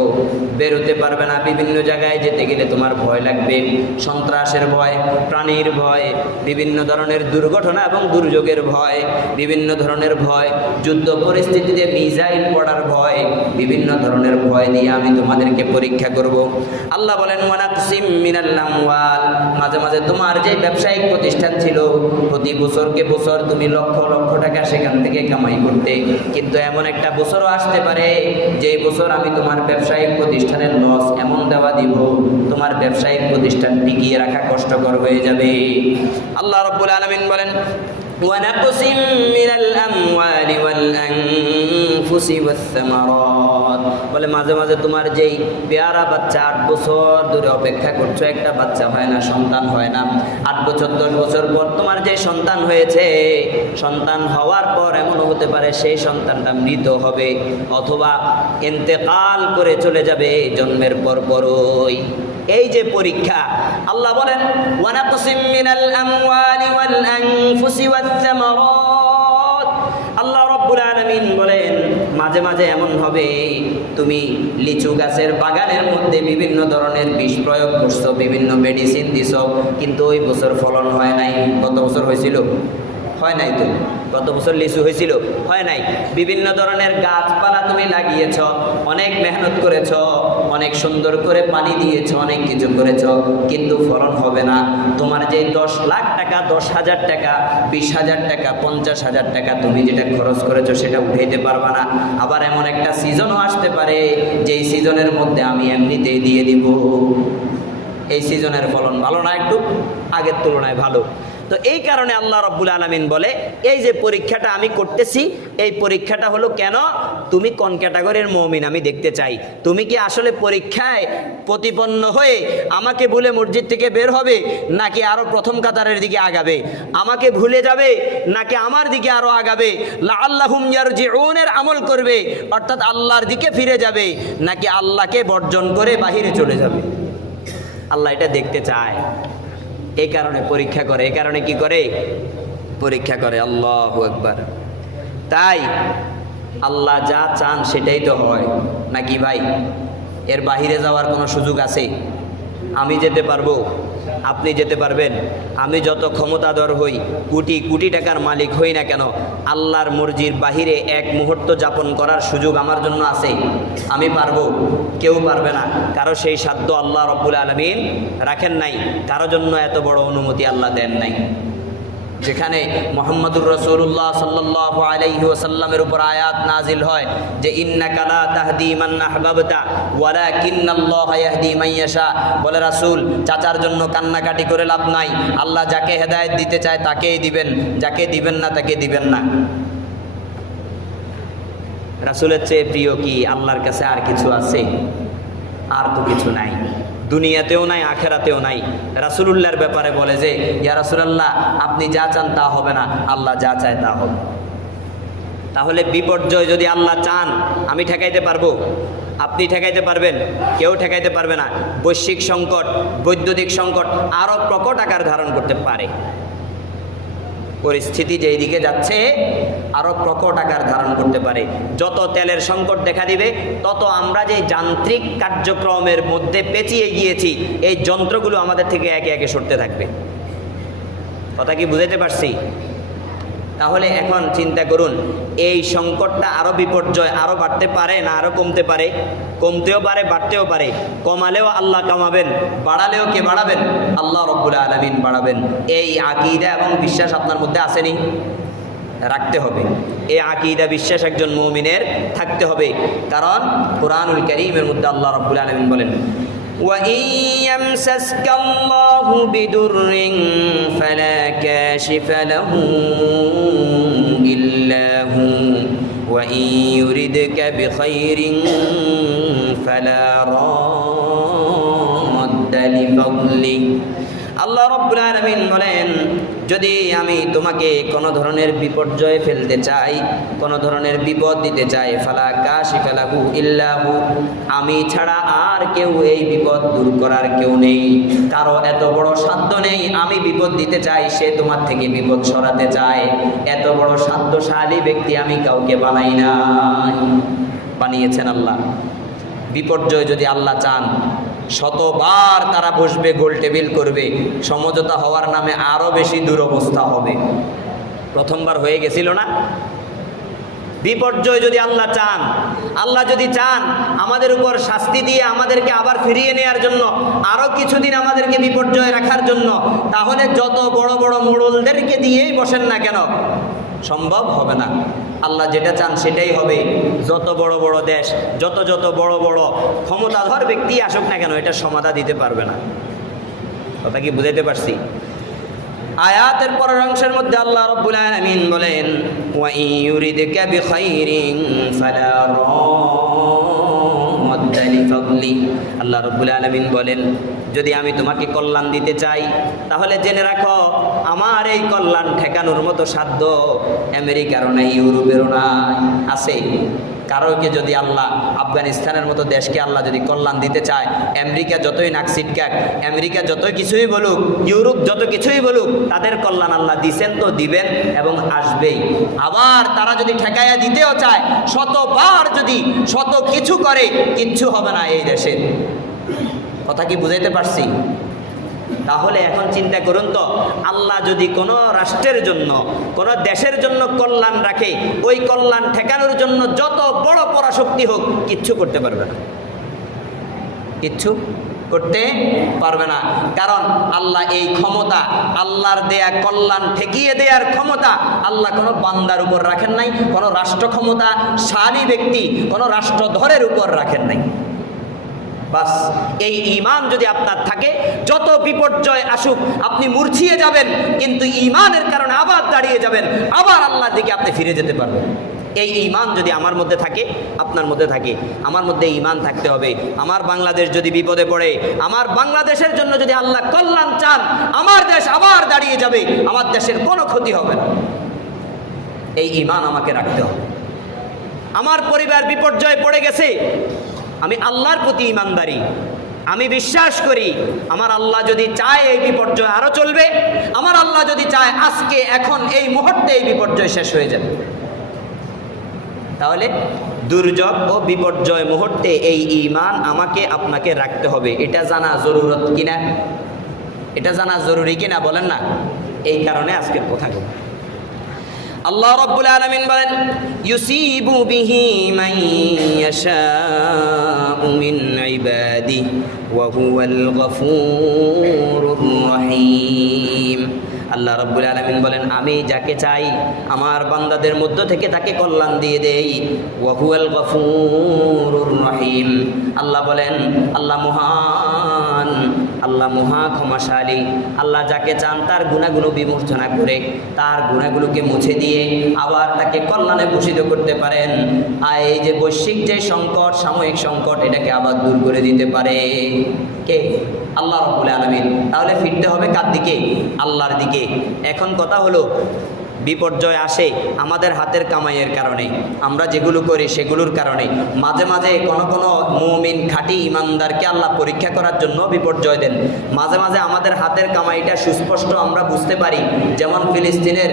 বের হতে পারবে না, বিভিন্ন জায়গায় যেতে গেলে তোমার ভয় লাগবে, সন্ত্রাসের ভয়, প্রাণীর ভয়, বিভিন্ন ধরনের দুর্ঘটনা এবং দুর্যোগের ভয়, বিভিন্ন ধরনের ভয়, যুদ্ধ পরিস্থিতিতে মিসাইল পড়ার ভয়, বিভিন্ন ধরনের ভয় দিয়ে আমি তোমাদেরকে পরীক্ষা করব। আল্লাহ বলেন ওয়ানাকসিম মিনাল আমওয়াল, মাঝে মাঝে তোমার যে ব্যবসায়িক প্রতিষ্ঠান ছিল, প্রতি বছরকে বছর তুমি লক্ষ লক্ষ টাকা সেখান থেকে কামাই করতে, কিন্তু এমন একটা বছরও আসতে পারে যে বছর আমি তোমার ব্যবসায়িক প্রতিষ্ঠানের লস এমন দেওয়া দিব, তোমার ব্যবসায়িক প্রতিষ্ঠান টিকিয়ে রাখা কষ্টকর হয়ে যাবে। আল্লাহ রাব্বুল আলামিন বলেন ونقص من الأموال والأنفس والثمرات বলে মাঝে মাঝে তোমার যেই পেয়ারা বাচ্চা 8 বছর ধরে অপেক্ষা করছো, একটা বাচ্চা হয় না, সন্তান হয় না, 8 বছর 10 বছর পর তোমার যে সন্তান হয়েছে, সন্তান হওয়ার পর এমন হতে পারে সেই সন্তানটা মৃত হবে অথবা ইন্তেকাল করে চলে যাবে জন্মের পর পরই। এই যে পরীক্ষা, আল্লাহ বলেন ওয়ানাকসিম মিনাল আমওয়ালি ওয়াল আনফুসি ওয়াস সামারাত। আল্লাহ রাব্বুল আলামিন বলেন মাঝে মাঝে এমন হবে তুমি লিচু গাছের বাগানের মধ্যে বিভিন্ন ধরনের বিষ প্রয়োগ করছো, বিভিন্ন মেডিসিন দিছো, কিন্তু ওই বছর ফলন হয় নাই। গত বছর হয়েছিল? হয় নাই। তো গত বছর লিচু হয়েছিল? হয় নাই। বিভিন্ন ধরনের গাছপালা তুমি লাগিয়েছ, অনেক মেহনত করেছ, অনেক সুন্দর করে পানি দিয়েছ, অনেক কিছু করেছ, কিন্তু ফলন হবে না। তোমার যে 10 লাখ টাকা, 10,000 টাকা, 20,000 টাকা, 50,000 টাকা তুমি যেটা খরচ করেছো সেটা উঠাইতে পারবা না। আবার এমন একটা সিজনও আসতে পারে যেই সিজনের মধ্যে আমি এমনিতেই দিয়ে দিব। এই সিজনের ফলন ভালো না, একটু আগের তুলনায় ভালো। তো এই কারণে আল্লাহ রাব্বুল আলামিন বলে এই যে পরীক্ষাটা আমি করতেছি, এই পরীক্ষাটা হলো কেন? তুমি কোন ক্যাটাগরির মুমিন আমি দেখতে চাই। তুমি কি আসলে পরীক্ষায় প্রতিপন্ন হয়ে আমাকে ভুলে মসজিদ থেকে বের হবে, নাকি আরো প্রথম কাতারের দিকে আগাবে? আমাকে ভুলে যাবে নাকি আমার দিকে আরো আগাবে? লাআল্লাহুম ইয়ারজিউনের আমল করবে, অর্থাৎ আল্লাহর দিকে ফিরে যাবে, নাকি আল্লাহকে বর্জন করে বাহিরে চলে যাবে? আল্লাহ এটা দেখতে চায়, এই কারণে পরীক্ষা করে। এই কারণে কি করে? পরীক্ষা করে। আল্লাহু আকবার। তাই আল্লাহ যা চান সেটাই তো হয় নাকি ভাই? এর বাহিরে যাওয়ার কোনো সুযোগ আছে? আমি যেতে পারবো, আপনি যেতে পারবেন? আমি যত ক্ষমতাধর হই, কোটি কোটি টাকার মালিক হই না কেন, আল্লাহর মর্জির বাহিরে এক মুহূর্ত যাপন করার সুযোগ আমার জন্য আছে? আমি পারবো? কেউ পারবে না। কারো সেই সাধ্য আল্লাহ রাব্বুল আলামিন রাখেন নাই, কারো জন্য এত বড় অনুমতি আল্লাহ দেন নাই। যেখানে মুহাম্মদুর রাসূলুল্লাহ সাল্লাল্লাহু আলাইহি ওয়াসাল্লামের উপর আয়াত নাজিল হয় যে ইন্নাকা লা তাহদি মান আহবাবতা ওয়ালাকিন্নাল্লাহা ইয়াহদি মান ইয়াশা, বলে রাসূল চাচার জন্য কান্নাকাটি করে লাভ নাই, আল্লাহ যাকে হেদায়েত দিতে চায় তাকেই দিবেন, যাকে দিবেন না তাকে দিবেন না। রাসূলের চেয়ে প্রিয় কি আল্লাহর কাছে আর কিছু আছে? আর তো কিছু নাই, দুনিয়াতেও নাই, আখেরাতেও নাই। রাসূলুল্লাহর ব্যাপারে বলে যে ইয়া রাসূলুল্লাহ আপনি যা চান তা হবে না, আল্লাহ যা চায় তা হবে। তাহলে বিপর্যয় যদি আল্লাহ চান আমি ঠেকাইতে পারবো? আপনি ঠেকাইতে পারবেন? কেউ ঠেকাইতে পারবে না। বৈশ্বিক সংকট, বৈদ্যুতিক সংকট আরো প্রকট আকার ধারণ করতে পারে। পরিস্থিতি যেই দিকে যাচ্ছে আরো প্রকট আকার ধারণ করতে পারে। যত তেলের সংকট দেখা দিবে তত আমরা যে যান্ত্রিক কার্যক্রমের মধ্যে পেঁচিয়ে গিয়েছি এই যন্ত্রগুলো আমাদের থেকে একে একে সরতে থাকবে। কথা কি বুঝাতে পারছি? তাহলে এখন চিন্তা করুন, এই সংকটটা আরো বিপর্যয় আরো বাড়তে পারে না আরো কমতে পারে? কমতেও পারে, বাড়তেও পারে। কমালেও আল্লাহ কমাবেন, বাড়ালেও কে বাড়াবেন? আল্লাহ রাব্বুল আলামিন বাড়াবেন। এই আকীদা এবং বিশ্বাস আপনার মধ্যে আসেনি? রাখতে হবে। এই আকীদা বিশ্বাস একজন মুমিনের থাকতে হবে। কারণ কুরআনুল কারীমের মধ্যে আল্লাহ রাব্বুল আলামিন বলেন وَإِن يَمْسَسْكَ اللَّهُ بِضُرٍّ فَلَا كَاشِفَ لَهُ إِلَّا هُوَ وَإِن يُرِدْكَ بِخَيْرٍ فَلَا رَادَّ لِفَضْلِهِ। আল্লাহ রাব্বুল আলামিন বলেন যদি আমি তোমাকে কোনো ধরনের বিপর্যয়ে ফেলতে চাই, কোনো ধরনের বিপদ দিতে চাই, ফালা কাশিফা লাহু ইল্লা হু, আমি ছাড়া আর কেউ এই বিপদ দূর করার কেউ নেই। কারো এত বড় সাধ্য নেই আমি বিপদ দিতে চাই সে তোমার থেকে বিপদ সরাতে চায়। এত বড় সাধ্যশালী ব্যক্তি আমি কাউকে বানাই নাই, বানিয়েছেন আল্লাহ। বিপর্যয় যদি আল্লাহ চান শতবার তারা বসবে, গোল টেবিল করবে, সমঝোতা হওয়ার নামে আরো বেশি দুরবস্থা হবে। প্রথমবার হয়ে গেছিল না? বিপর্যয় যদি আল্লাহ চান, আল্লাহ যদি চান আমাদের উপর শাস্তি দিয়ে আমাদেরকে আবার ফিরিয়ে নেওয়ার জন্য, আরো কিছুদিন আমাদেরকে বিপর্যয় রাখার জন্য, তাহলে যত বড় বড় মোড়লদেরকে দিয়েই বসেন না কেন সম্ভব হবে না। আল্লাহ যেটা চান সেটাই হবে। যত বড় বড় দেশ, যত বড় বড় ক্ষমতাধর ব্যক্তি আসুক না কেন এটা সমাধা দিতে পারবে না। কথা কি বুঝাইতে পারছি? আয়াতের পরের অংশের মধ্যে আল্লাহ রাব্বুল আলামিন বলেন, ওয়া ইউরিদকা বিখাইরিন ফালা রাদ্দা লিফাদলি। আল্লাহ রাব্বুল আলামিন বলেন, যদি আমি তোমাকে কল্যাণ দিতে চাই তাহলে জেনে রাখো আমার এই কল্যাণ ঠেকানোর মতো সাধ্য আমেরিকারও নাই, ইউরোপেরও নাই। আছে কারোকে যদি আল্লাহ, আফগানিস্তানের মতো দেশকে আল্লাহ যদি কল্যাণ দিতে চায়, আমেরিকা যতই নাক ছিটকাক, আমেরিকা যতই কিছুই বলুক, ইউরোপ যত কিছুই বলুক, তাদের কল্যাণ আল্লাহ দিছেন তো দিবেন এবং আসবেই। আবার তারা যদি ঠেকাইয়া দিতেও চায়, শতবার যদি শত কিছু করে, কিচ্ছু হবে না এই দেশের। কথা কি বুঝাইতে পারছি? তাহলে এখন চিন্তা করুন তো, আল্লাহ যদি কোনো রাষ্ট্রের জন্য, কোনো দেশের জন্য কল্যাণ রাখে, ওই কল্যাণ ঠেকানোর জন্য যত বড় পরাশক্তি হোক, কিচ্ছু করতে পারবে না, কিচ্ছু করতে পারবে না। কারণ আল্লাহ এই ক্ষমতা, আল্লাহর দেয়া কল্যাণ ঠেকিয়ে দেওয়ার ক্ষমতা আল্লাহ কোনো বান্দার উপর রাখেন নাই, কোনো রাষ্ট্র ক্ষমতাশালী ব্যক্তি, কোনো রাষ্ট্রধরের উপর রাখেন নাই। বাস এই ঈমান যদি আপনার থাকে, যত বিপর্যয় আসুক আপনি মূর্ছিয়ে যাবেন, কিন্তু ঈমানের কারণে আবার দাঁড়িয়ে যাবেন, আবার আল্লাহর দিকে আপনি ফিরে যেতে পারবেন। এই ঈমান যদি আমার মধ্যে থাকে, আপনার মধ্যে থাকে, আমার মধ্যে ঈমান থাকতে হবে। আমার বাংলাদেশ যদি বিপদে পড়ে, আমার বাংলাদেশের জন্য যদি আল্লাহ কল্যাণ চান, আমার দেশ আবার দাঁড়িয়ে যাবে, আমার দেশের কোনো ক্ষতি হবে না। এই ঈমান আমাকে রাখতে হবে। আমার পরিবার বিপর্যয়ে পড়ে গেছে, আমি আল্লাহর প্রতি ঈমানদারি, আমি বিশ্বাস করি আমার আল্লাহ যদি চায় এই বিপর্যয় আরো চলবে, আমার আল্লাহ যদি চায় আজকে এখন এই মুহূর্তে এই বিপর্যয় শেষ হয়ে যাবে। তাহলে দুর্যোগ ও বিপর্যয় মুহূর্তে এই ঈমান আমাকে আপনাকে রাখতে হবে। এটা জানা জরুরত কিনা? এটা জানা জরুরি কিনা বলেন না? এই কারণে আজকের কথাগুলো আল্লাহ রাব্বুল আলামিন বলেন, ইউসিবু বিহি মান ইয়াশাউ মিন ইবাদিহি ওয়া হুয়াল গফুরুর রহিম। আল্লাহ রাব্বুল আলামিন বলেন, আমি যাকে চাই আমার বান্দাদের মধ্য থেকে তাকে কল্যাণ দিয়ে দেই। ওয়া হুয়াল গফুরুর রহিম। আল্লাহ বলেন, আল্লাহ মহান, আল্লাহ মহা ক্ষমাশালী। আল্লাহ যাকে চান তার গুনাহগুলো বিমোচনা করে, তার গুনাহগুলোকে মুছে দিয়ে আবার তাকে কল্যাণে ভূষিত করতে পারেন। আর এই যে বৈশ্বিক যে সংকট, সাময়িক সংকট, এটাকে আবার দূর করে দিতে পারে কে? আল্লাহ রাব্বুল আলামিন। তাহলে ফিরতে হবে কার দিকে? আল্লাহর দিকে। এখন কথা হলো, বিপর্যয় আসে আমাদের হাতের কামাইয়ের কারণে, আমরা যেগুলো করি সেগুলোর কারণে। মাঝে মাঝে কোনো মুমিন খাঁটি ইমানদারকে আল্লাহ পরীক্ষা করার জন্য বিপর্যয় দেন। মাঝে মাঝে আমাদের হাতের কামাইটা সুস্পষ্ট আমরা বুঝতে পারি। যেমন ফিলিস্তিনের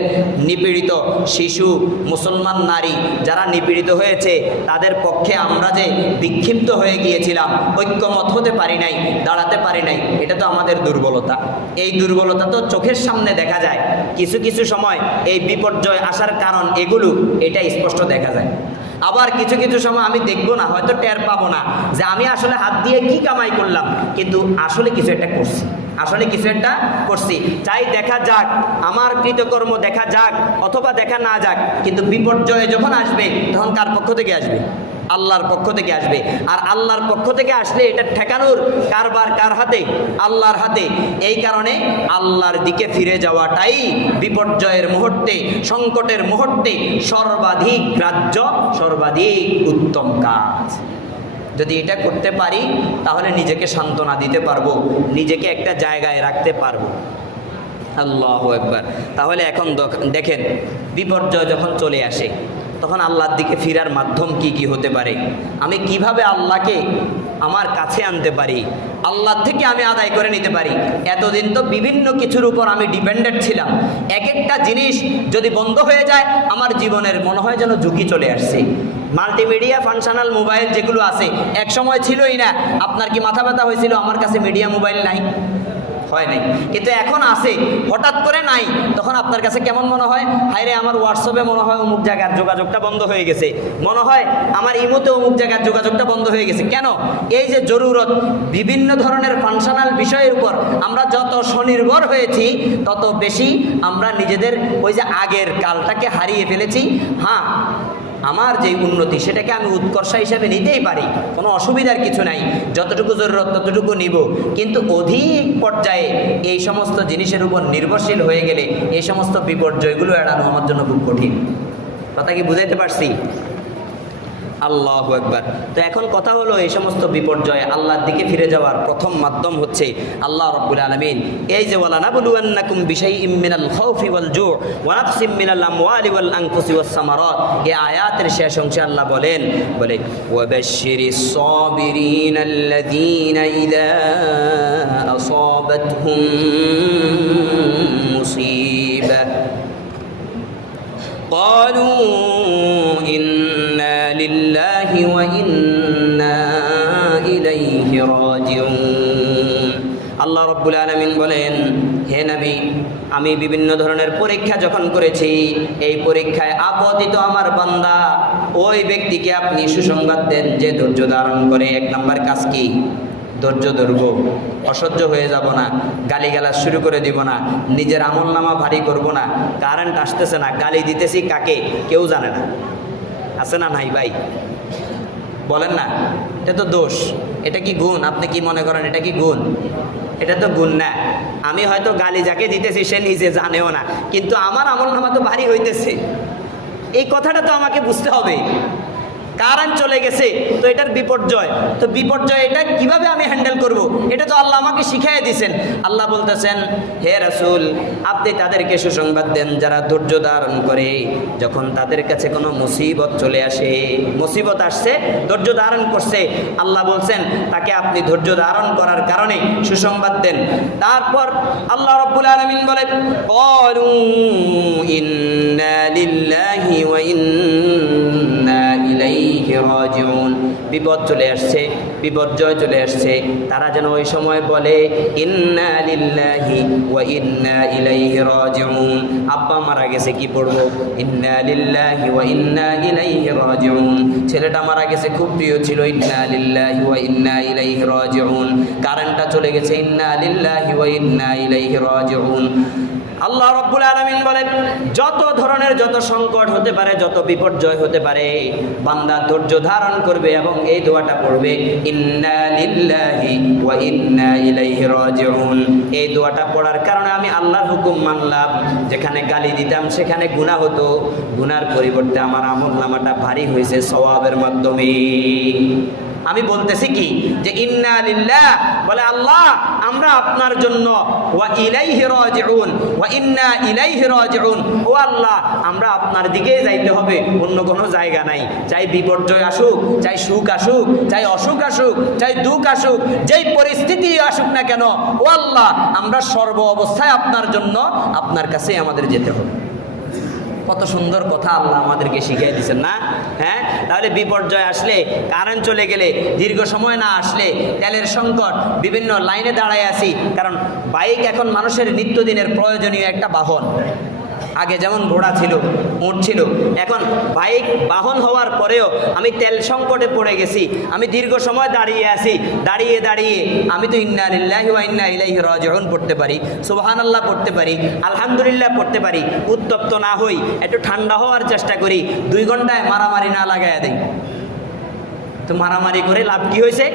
নিপীড়িত শিশু, মুসলমান নারী যারা নিপীড়িত হয়েছে, তাদের পক্ষে আমরা যে বিক্ষিপ্ত হয়ে গিয়েছিলাম, ঐক্যমত হতে পারি নাই, দাঁড়াতে পারি নাই, এটা তো আমাদের দুর্বলতা। এই দুর্বলতা তো চোখের সামনে দেখা যায়। কিছু কিছু সময় এই বিপর্যয় আসার কারণ এগুলো, এটা স্পষ্ট দেখা যায়। আবার কিছু কিছু সময় আমি দেখবো না, হয়তো টের পাবো না যে আমি আসলে হাত দিয়ে কি কামাই করলাম, কিন্তু আসলে কিছু একটা করছি, আসলে কিছু একটা করছি। চাই দেখা যাক, আমার কৃতকর্ম দেখা যাক অথবা দেখা না যাক, কিন্তু বিপর্যয় যখন আসবে তখন কার পক্ষ থেকে আসবে? আল্লাহর পক্ষ থেকে আসবে। আর আল্লাহর পক্ষ থেকে আসলে এটা ঠেকানোর কারবার কার হাতে? আল্লাহর হাতে। এই কারণে আল্লাহর দিকে ফিরে যাওয়াটাই বিপর্যয়ের মুহূর্তে, সংকটের মুহূর্তে সর্বাধিক গ্রাহ্য, সর্বাধিক উত্তম কাজ। যদি এটা করতে পারি তাহলে নিজেকে সান্ত্বনা দিতে পারবো, নিজেকে একটা জায়গায় রাখতে পারবো। আল্লাহু আকবার। তাহলে এখন দেখেন, বিপর্যয় যখন চলে আসে তখন আল্লাহর দিকে ফিরার মাধ্যম কি কি হতে পারে? আমি কিভাবে আল্লাহকে আমার কাছে আনতে পারি, আল্লাহ থেকে আমি আদায় করে নিতে পারি। এতদিন তো বিভিন্ন কিছুর উপর আমি ডিপেন্ডেন্ট ছিলাম। এক একটা জিনিস যদি বন্ধ হয়ে যায় আমার জীবনের মনে হয় যেন ঝুঁকি চলে আসছে। মাল্টিমিডিয়া ফাংশনাল মোবাইল যেগুলো আছে, এক সময় ছিলই না। আপনার কি মাথা ব্যথা হয়েছিল আমার কাছে মিডিয়া মোবাইল নাই? হয় নাই, কিন্তু এখন আছে। হঠাৎ করে নাই, তখন আপনার কাছে কেমন মনে হয়? হায় রে, আমার হোয়াটসঅ্যাপে মনে হয় অমুক জায়গার যোগাযোগটা বন্ধ হয়ে গেছে, মনে হয় আমার ইমোতে অমুক জায়গার যোগাযোগটা বন্ধ হয়ে গেছে। কেন? এই যে জরুরত, বিভিন্ন ধরনের ফাংশনাল বিষয়ের উপর আমরা যত স্বনির্ভর হয়েছি, তত বেশি আমরা নিজেদের ওই যে আগের কালটাকে হারিয়ে ফেলেছি। হ্যাঁ, আমার যে উন্নতি সেটাকে আমি উৎকর্ষ হিসাবে নিতেই পারি, কোনো অসুবিধার কিছু নাই, যতটুকু জরুরত ততটুকু নিব। কিন্তু অধিক পর্যায়ে এই সমস্ত জিনিসের উপর নির্ভরশীল হয়ে গেলে এই সমস্ত বিপর্যয়গুলো এড়ানো আমার জন্য খুব কঠিন। কথা কি বুঝাইতে পারছি? আল্লাহু আকবার। তো এখন কথা হলো, এই সমস্ত বিপর্যয় আল্লাহর দিকে ফিরে যাওয়ার প্রথম মাধ্যম হচ্ছে আল্লাহ রাব্বুল আলামিন এই যে ওয়ালানাবলুওয়ান্নাকুম বিশাইইম মিনাল খাউফি ওয়াল জু' ওয়া নাকসিম মিনাল আমওয়ালি ওয়াল আনফুসি ওয়াস সামারাত, এই আয়াতের শেষ অংশে আল্লাহ বলে ওয়াবাশশিরিস সাবিরিন আল্লাযীনা ইযা আসাবাতহুম মুসিবা قالوا إنا لله وإنا إليه راجعون। আল্লাহ রাব্বুল আলামিন বলেন, হে নবী, আমি বিভিন্ন ধরনের পরীক্ষা যখন করেছি, এই পরীক্ষায় আপতিত আমার বান্দা ওই ব্যক্তিকে আপনি সুসংবাদ দেন যে ধৈর্য ধারণ করে। এক নাম্বার কাজ কি? ধৈর্য ধরবো, অসহ্য হয়ে যাব না, গালিগালাজ শুরু করে দিব না, নিজের আমলনামা ভারী করব না। কারেন্ট আসতেছে না, গালি দিতেছি কাকে কেউ জানে না, আছে না নাই ভাই? বলেন না, এটা তো দোষ। এটা কি গুণ? আপনি কি মনে করেন এটা কি গুণ? এটা তো গুণ না। আমি হয়তো গালি যাকে দিতেছি সে নিজে জানেও না, কিন্তু আমার আমলনামা তো ভারী হইতেছে। এই কথাটা তো আমাকে বুঝতে হবে। কারেন্ট চলে গেছে তো এটার বিপর্যয়, তো বিপর্যয় এটা কিভাবে আমি হ্যান্ডেল করব, এটা তো আল্লাহ আমাকে শিখিয়ে দিয়েছেন। আল্লাহ বলতেছেন, হে রাসূল, আপনি তাদেরকে সুসংবাদ দেন যারা ধৈর্য ধারণ করে। যখন তাদের কাছে কোনো মুসিবত চলে আসে, মুসিবত আসছে, ধৈর্য ধারণ করছে, আল্লাহ বলছেন তাকে আপনি ধৈর্য ধারণ করার কারণে সুসংবাদ দেন। তারপর আল্লাহ রাব্বুল আলামিন বলেন, ক্বালু ইন্না লিল্লাহি ওয়া ইন্না ইলাইহি রাজিউন। বিপদ চলে আসছে, বিপর্যয় চলে আসছে, তারা যেন ওই সময় বলে ইন্না লিল্লাহি ওয়া ইন্না ইলাইহি রাজিউন। আব্বা মারা গেছে, কি পড়বো? ইন্না লিল্লাহি ওয়া ইন্না ইলাইহি রাজিউন। ছেলেটা মারা গেছে, খুব প্রিয় ছিল, ইন্না লিল্লাহি ওয়া ইন্না ইলাইহি রাজিউন। কারেন্টটা চলে গেছে, ইন্না লিল্লাহি ওয়া ইন্না ইলাইহি রাজিউন। আল্লাহ রাব্বুল আলামিন বলেন, যত ধরনের যত সংকট হতে পারে, যত বিপর্যয় হতে পারে, বান্দা ধৈর্য ধারণ করবে এবং এই দোয়াটা পড়বে, ইন্না লিল্লাহি ওয়া ইন্না ইলাইহি রাজিউন। এই দোয়াটা পড়ার কারণে আমি আল্লাহর হুকুম মানলাম। যেখানে গালি দিতাম সেখানে গুনাহ হতো, গুনার পরিবর্তে আমার আমলনামাটা ভারী হয়েছে সওয়াবের মাধ্যমে। আমি বলতেছি কি যে ইন্না লিল্লাহ, বলে আল্লাহ আমরা আপনার জন্য, ওয়া ইলাইহি রাজিউন, ওয়া ইন্না ইলাইহি রাজিউন। ও আল্লাহ, আমরা আপনার দিকেই যাইতে হবে, অন্য কোনো জায়গা নাই। চাই বিপর্যয় আসুক, চাই সুখ আসুক, চাই অসুখ আসুক, চাই দুঃখ আসুক, যেই পরিস্থিতি আসুক না কেন, ও আল্লাহ আমরা সর্ব অবস্থায় আপনার জন্য, আপনার কাছেই আমাদের যেতে হবে। কত সুন্দর কথা আল্লাহ আমাদেরকে শিখিয়ে দিচ্ছেন না? হ্যাঁ, তাহলে বিপর্যয় আসলে, কারেন্ট চলে গেলে, দীর্ঘ সময় না আসলে, তেলের সংকট, বিভিন্ন লাইনে দাঁড়ায় আছি, কারণ বাইক এখন মানুষের নিত্যদিনের প্রয়োজনীয় একটা বাহন। আগে যেমন ঘোড়া ছিল, উট ছিল, এখন বাইক বাহন হওয়ার পরেও আমি তেল সংকটে পড়ে গেছি। আমি দীর্ঘ সময় দাঁড়িয়ে আছি, দাঁড়িয়ে দাঁড়িয়ে আমি তো ইন্না লিল্লাহি ওয়া ইন্না ইলাইহি রাজিউন পড়তে পারি, সুবহানাল্লাহ পড়তে পারি, আলহামদুলিল্লাহ পড়তে পারি। উত্তপ্ত না হই, একটু ঠান্ডা হওয়ার চেষ্টা করি, 2 ঘন্টায় মারামারি না লাগাইয়া দেই। তো মারামারি করে লাভ কি হয়েছে?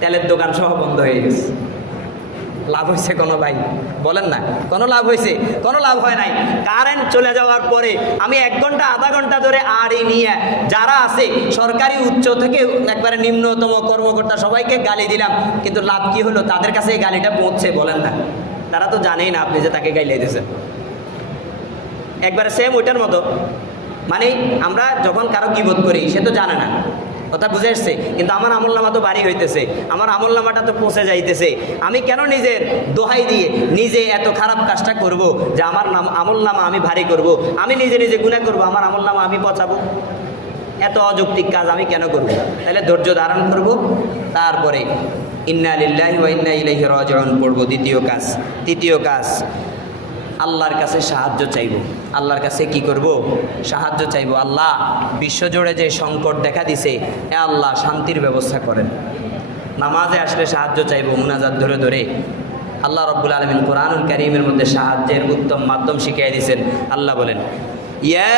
তেলের দোকান সহ বন্ধ হয়ে গেছে। লাভ হয়েছে কোনো ভাই? বলেন না, কোনো লাভ হয়েছে? কোনো লাভ হয় নাই। কারেন্ট চলে যাওয়ার পরে আমি 1 ঘন্টা আধা ঘন্টা ধরে আড়ি নিয়ে যারা আছে সরকারি উচ্চ থেকে একবারে নিম্নতম কর্মকর্তা সবাইকে গালি দিলাম, কিন্তু লাভ কি হলো? তাদের কাছে এই গালিটা পৌঁছছে? বলেন না, তারা তো জানেই না আপনি যে তাকে গাইলে দিয়েছেন। একবারে সেম ওইটার মতো, মানে আমরা যখন কারো গীবত করি সে তো জানে না, কথা বুঝে এসছে, কিন্তু আমার আমলনামা তো ভারী হইতেছে, আমার আমলনামাটা তো পৌঁছে যাইতেছে। আমি কেন নিজের দোহাই দিয়ে নিজে এত খারাপ কাজটা করব যে আমার আমলনামা আমি ভারী করব, আমি নিজে নিজে গুনাহ করব, আমার আমলনামা আমি পচাবো? এত অযৌক্তিক কাজ আমি কেন করব? তাহলে ধৈর্য ধারণ করব, তারপরে ইন্না লিল্লাহি ওয়া ইন্না ইলাইহি রাজিউন পড়ব। তৃতীয় কাজ আল্লাহর কাছে সাহায্য চাইব। আল্লাহর কাছে কি করব? সাহায্য চাইব। আল্লাহ, বিশ্বজুড়ে যে সংকট দেখা দিছে, এ আল্লাহ শান্তির ব্যবস্থা করেন। নামাজে আসলে সাহায্য চাইব, মুনাজাত ধরে ধরে। আল্লাহ রাব্বুল আলামিন কোরআনুল কারীমের মধ্যে সাহায্যের উত্তম মাধ্যম শিখিয়ে দিয়েছেন। আল্লাহ বলেন, ইয়া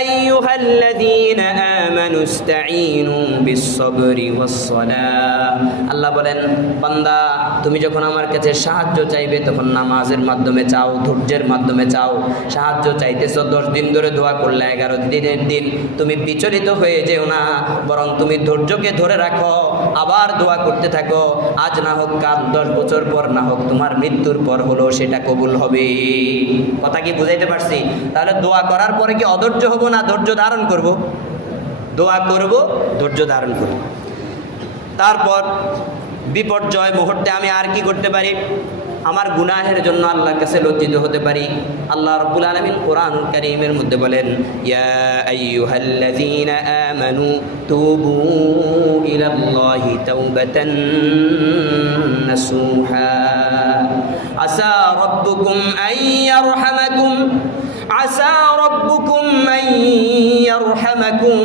আইয়ুহাল্লাযীনা আমানু ইসতাঈনু বিস-সাবরি ওয়াস-সালাহ। আল্লাহ বলেন, বান্দা তুমি যখন আমার কাছে সাহায্য চাইবে তখন নামাজের মাধ্যমে চাও, ধৈর্যের মাধ্যমে চাও। সাহায্য চাইতেছ, 10 দিন ধরে দোয়া করলে 11 দিনের দিন তুমি বিচলিত হয়ে যেও না, বরং তুমি ধৈর্যকে ধরে রাখো, আবার দোয়া করতে থাকো। আজ না হোক কাল, 10 বছর পর না হোক, তোমার মৃত্যুর পর হলো সেটা কবুল হবে। কথা কি বুঝাইতে পারছি? তাহলে দোয়া করার পরে কি অধৈর্য হব না ধৈর্য ধারণ করব? দোয়া করব, ধৈর্য ধারণ করব। তারপর বিপর্যয় মুহূর্তে আমি আর কি করতে পারি? আমার গুনাহের জন্য আল্লাহর কাছে লজ্জিত হতে পারি। আল্লাহ রাব্বুল আলামিন কোরআন কারীমের মধ্যে বলেন, ইয়া আইয়ুহাল্লাযীনা আমানু তুবু ইলাল্লাহি তাওবাতান নাসুহা আসা রাব্বুকুম আন ইয়ারহামাকুম আসা রাব্বুকুম আন ইয়ারহামাকুম।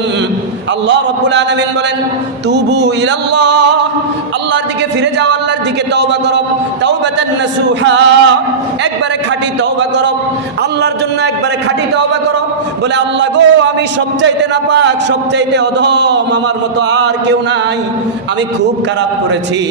আল্লাহ রাব্বুল আলামিন বলেন, তুবু ইলাল্লাহ, আল্লাহর দিকে ফিরে যাও, আল্লাহর দিকে তওবা করো। তাওবাতান নাসুহা, একবারে খাঁটি তওবা করো, আল্লাহর জন্য একবারে খাঁটি তওবা করো। বলে, আল্লাহ গো, আমি সবচাইতে নাপাক, সবচাইতে অধম, আমার মতো আর কেউ নাই। আমি খুব খারাপ করেছি,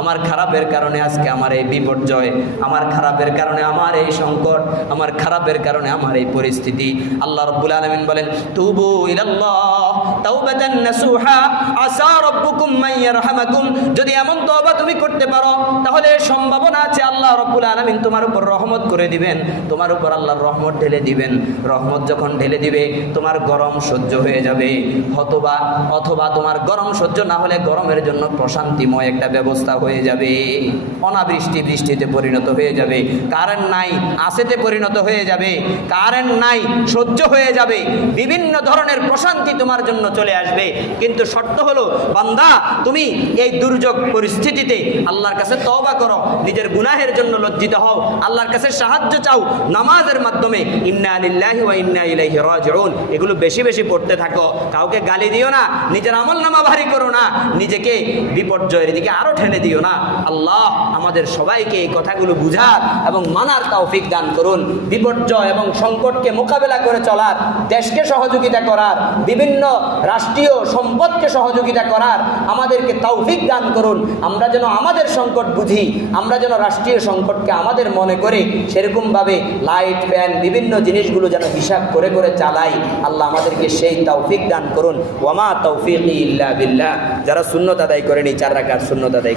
আমার খারাপের কারণে আজকে আমার এই বিপর্যয়, আমার খারাপের কারণে আমার এই সংকট, আমার খারাপের কারণে আমার এই পরিস্থিতি। আল্লাহ রাব্বুল আলামিন বলেন, তুবু ইলাল্লাহ তাওবাতান নাসুহা আসা রাব্বুকুম মান ইয়ারহামাকুম। যদি এমন তওবা তুমি করতে পারো, তাহলে সম্ভাবনা আছে আল্লাহ রাব্বুল আলামিন তোমার উপর রহমত করে দিবেন, তোমার উপর আল্লাহর রহমত ঢেলে দিবেন। রহমত যখন ঢেলে দিবে, তোমার গরম সহ্য হয়ে যাবে, অথবা তোমার গরম সহ্য না হলে গরমের জন্য প্রশান্তিময় একটা ব্যবস্থা হয়ে যাবে। অনাবৃষ্টি বৃষ্টিতে পরিণত হয়ে যাবে, কারেন্ট নাই আসেতে পরিণত হয়ে যাবে, কারেন্ট নাই সহ্য হয়ে যাবে, বিভিন্ন ধরনের প্রশান্তি তোমার জন্য চলে আসবে। কিন্তু শর্ত হলো, বান্দা তুমি এই দুর্যোগ পরিস্থিতিতে আল্লাহর কাছে তওবা করো, নিজের গুনাহের জন্য লজ্জিত হও, আল্লাহর কাছে সাহায্য চাও নামাজের মাধ্যমে। ইন্না লিল্লাহি ওয়া ইন্না ইলাইহি রাজিউন, এগুলো বেশি বেশি পড়তে থাকো। কাউকে গালি দিও না, নিজের আমলনামা ভারী করো না, নিজেকে বিপর্যয়ের দিকে আরো ঠেলে দিও না। আল্লাহ আমাদের সবাইকে এই কথাগুলো বুঝার এবং মানার তৌফিক দান করুন। বিপর্যয় এবং সংকটকে মোকাবেলা করে চলার, দেশকে সহযোগিতা করার, বিভিন্ন রাষ্ট্রীয় সম্পদকে সহযোগিতা করার আমাদেরকে তৌফিক দান করুন। আমরা যেন আমাদের সংকট বুঝি, আমরা যেন রাষ্ট্রীয় সংকটকে আমাদের মনে করে সেরকমভাবে লাইট ফ্যান বিভিন্ন জিনিসগুলো যেন হিসাব করে করে চালাই। আল্লাহ আমাদেরকে সেই তৌফিক দান করুন। ওয়ামা তৌফিকি ইল্লা বিল্লাহ। যারা সুন্নত আদায় করেনি 4 রাকাত সুন্নত আদায়